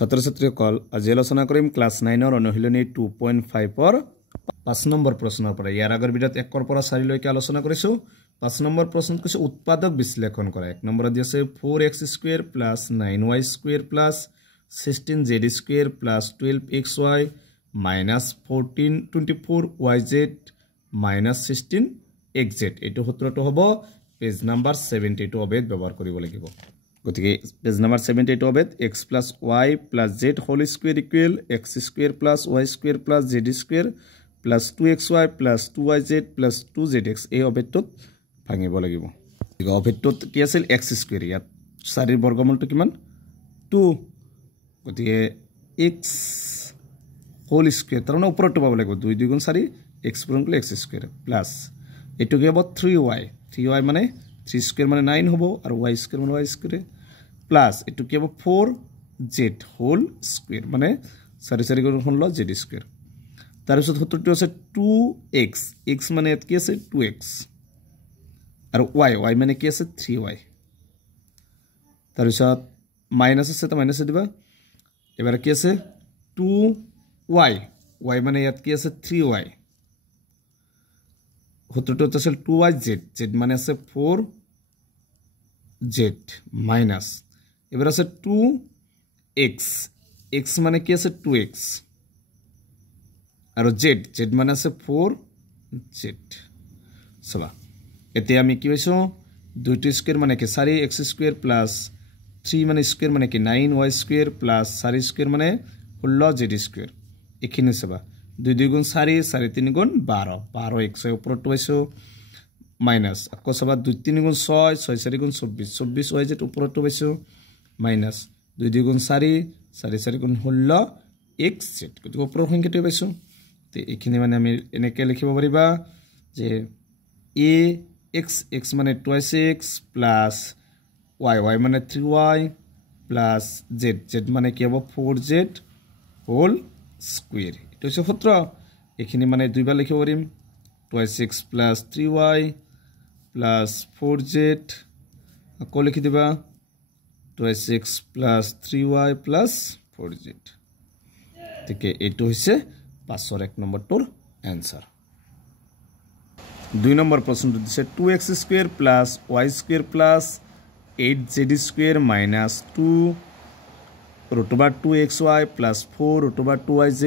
ছাত্ৰ ছাত্ৰীসকল আজি আলোচনা কৰিম ক্লাছ 9 ৰ অনুশীলনী 2.5 ৰ 5 নম্বৰ প্ৰশ্নৰ পৰা ইয়াৰ আগৰ ভিডিঅ'ত 1 ৰ পৰা 4 লৈকে আলোচনা কৰিছো 5 নম্বৰ প্ৰশ্নত কৈছে উৎপাদক বিশ্লেষণ কৰা 1 নম্বৰত দি আছে 4x² + 9y² + 16z² + 12xy - 24yz - 16xz এটো সূত্ৰটো হ'ব পেজ নাম্বাৰ 72 অবেদ ব্যৱহাৰ কৰিব লাগিব গতিকে পেজ নাম্বাৰ 72 অবেদ x + y + z whole square equal x² + y² + z² + 2xy + 2yz + 2zx এই অবেদটোত ভাঙিব লাগিব এই অবেদটোত কি আছিল x² ইয়াত 4 ৰ বৰ্গমূলটো কিমান 2 গতিকে x হোল স্কয়াৰ তাৰমানে ওপৰটো পাব লাগিব 2 2 গুণ 4 x পূৰণ কৰিলে x² প্লাস এটো কি হ'ব 3y মানে 3² মানে 9 হ'ব আৰু y² মানে y² প্লাস এটো কি হ'ব 4z হোল স্কয়ার মানে 4 4 গুণ 16 z² তাৰ পিছত সূত্ৰটো আছে 2x x মানে ইয়াত কি আছে 2x আৰু y মানে কি আছে 3y তাৰ পিছত মাইনাস আছে তো মাইনাস দিবা এবাৰ কি আছে 2y y মানে ইয়াত কি আছে 3y সূত্ৰটো আছিল 2yz z মানে আছে 4z মাইনাস এবাৰ আছে 2x x মানে কি আছে 2x আৰু z মানে আছে 4z সবা এতিয়া আমি কি পাইছো 2 স্কয়ার মানে কি 4x² + 3 মানে স্কয়ার মানে কি 9y² + 4 স্কয়ার মানে 16z² এখানে সবা 2 2 গুণ 4 4 3 গুণ 12 12x উপরটো পাইছো মাইনাস আকৌ সবা 2 3 গুণ 6 6 4 গুণ 24 24yz উপরটো পাইছো মাইনাস 2 2 গুণ 4 4 4 গুণ 16xz গতিকে উপৰৰ সংখ্যাটো পাইছো তে এখানে মানে আমি এনেকৈ লিখিব পাৰিবা যে a x মানে 2x plus y মানে 3y plus z মানে কি হ'ব 4z হোল স্কয়ার এটো হচ্ছে সূত্র এখানে মানে দুইবার লিখিব পাৰিম 2x plus 3y plus 4z আকৌ লিখি দিবা 2x plus 3y plus 4z ঠিক এটো হচ্ছে 5 1 নম্বৰটোৰ आंसर 2 নম্বৰ প্ৰশ্নটো দিছে 2x² + y² + 8z² - 2 √2xy + 4 √2yz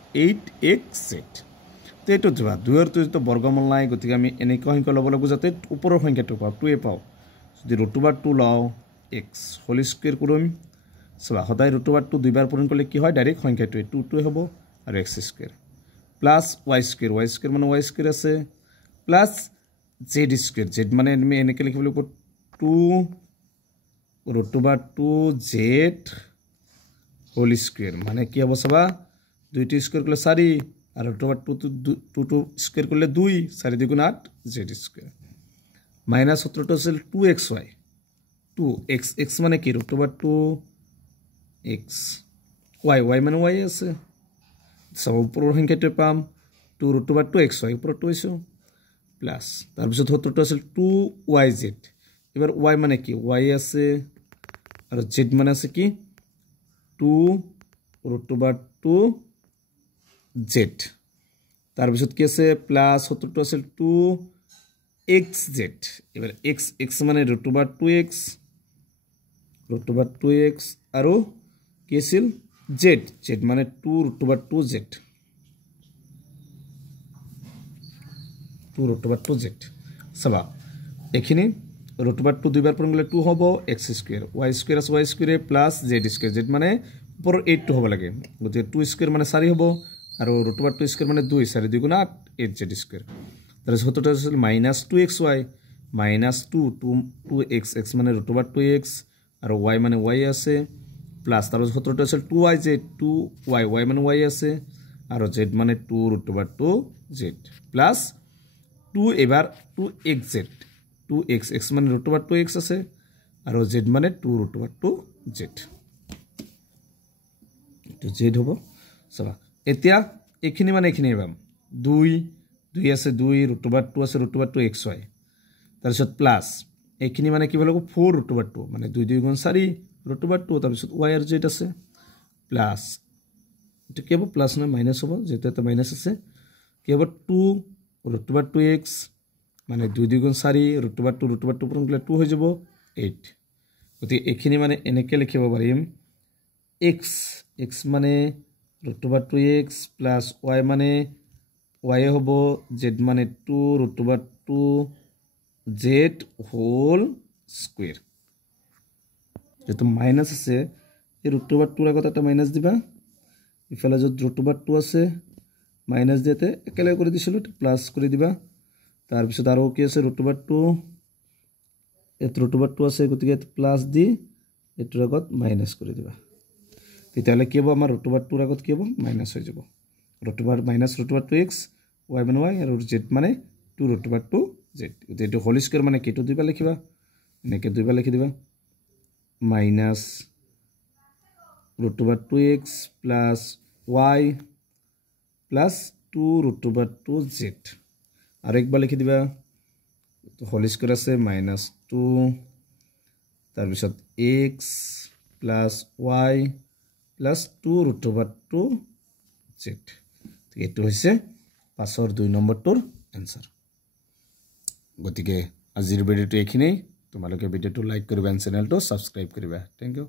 - 8xz তো এটো দিবা 2 ৰ তো বৰ্গমূল নাই গতিকে আমি এনেকৈ সংখ্যা ল'ব লাগিব যাতে ওপৰৰ সংখ্যাটো পাও 2 এ পাও যদি √2 লও x হোল স্কয়ার কৰিম সবা সদায় √2 দুইবাৰ পূৰণ কৰিলে কি হয় ডাইৰেক্ট সংখ্যাটো 2 হ'ব আৰু x² প্লাস y² মানে y² আছে প্লাস z² z মানে আমি এনেকৈ লিখিব লাগিব 2 √2z হোল স্কয়ার মানে কি হ'ব সবা 2 স্কয়ার কৰিলে 4 আৰু √2 স্কয়াৰ কৰিলে 2 4 2 8 z² মাইনাস সূত্ৰটো আছিল 2xy 2x মানে কি √2x y মানে y আছে সব উপৰৰ সংখ্যাটো পাম 2 √2xy উপৰটো হৈছে প্লাস তাৰ পিছত সূত্ৰটো আছিল 2yz এবাৰ y মানে কি y আছে আৰু z মানে আছে কি 2 √2z তাৰ পিছত কি আছে প্লাস সূত্ৰটো আছিল 2xz এবাৰ x মানে √2x আৰু কি আছিল z মানে 2 √2z 2 √2z সবা এখিনি √2 দুইবাৰ পূৰণ কৰিলে 2 হ'ব x² y² আছে y² প্লাস z² z মানে উপৰ 8 হ'ব লাগে গতিকে 2 স্কয়াৰ মানে 4 হ'ব আৰু √2 স্কয়াৰ মানে 2 4 2 গুণ 8 8z² তাৰ সূত্ৰটো আছিল -2xy - 2x মানে √2x আৰু y মানে y আছে প্লাস তাৰ সূত্ৰটো আছিল 2yz 2y মানে y আছে আৰু z মানে 2 √2z প্লাস 2 এবাৰ 2xz 2x মানে √2x আছে আৰু z মানে 2 √2z তো z হ'ব সবা এতিয়া এখিনি মানে এখিনি পাম 2 আছে 2 √2 আছে √2xy তাৰ পিছত প্লাস এখিনি মানে কি হ'ব 4 √2 মানে 2 2 গুণ 4 ৰুট অভাৰ 2 তাৰপিছত y আৰু z আছে প্লাছ এইটো কি হ'ব প্লাছ নহয় মাইনাছ হ'ব যেটো এটা মাইনাছ আছে কি হ'ব 2 ৰুট অভাৰ 2x মানে 2 2 গুণ 4 ৰুট অভাৰ 2 পূৰণ কৰিলে 2 হৈ যাব 8 গতিকে এইখিনি মানে এনেকৈ লিখিব পাৰিম x মানে root over 2x plus y মানে y হ'ব z মানে 2 root over 2z whole square যেটো মাইনাছ আছে এই ৰুট অভাৰ 2 আগত এটা মাইনাছ দিবা ইফালে যত ৰুট অভাৰ 2 আছে মাইনাছ দিতে একেলগে কৰি দিছিলো প্লাছ কৰি দিবা তাৰ পিছত আৰু কি আছে ৰুট অভাৰ 2 এত ৰুট অভাৰ 2 আছে গতিকে প্লাছ দি এটোৰ আগত মাইনাছ কৰি দিবা তেতিয়ালে কি হ'ব আমাৰ ৰুট অভাৰ 2 আগত কি হ'ব মাইনাছ হৈ যাব root over minus root over 2x y মানে y আৰু z মানে 2 ৰুট অভাৰ 2z এটো হোল স্কয়াৰ মানে কিটো দিবা লিখিবা এনেকে দুইবা লিখি দিবা minus root over 2x plus y plus 2 root over 2z আৰু একবাৰ লিখি দিবা হোল স্কয়াৰ আছে মাইনাছ 2 তাৰ পিছত x plus y plus 2 root over 2z এটো হৈছে 5 2 নম্বৰটোৰ आंसर গতিকে আজিৰ ভিডিওটো এখিনেই তোমালোকে ভিডিওটো লাইক কৰিবা এণ্ড চেনেলটো সাবস্ক্ৰাইব কৰিবা থ্যাংক ইউ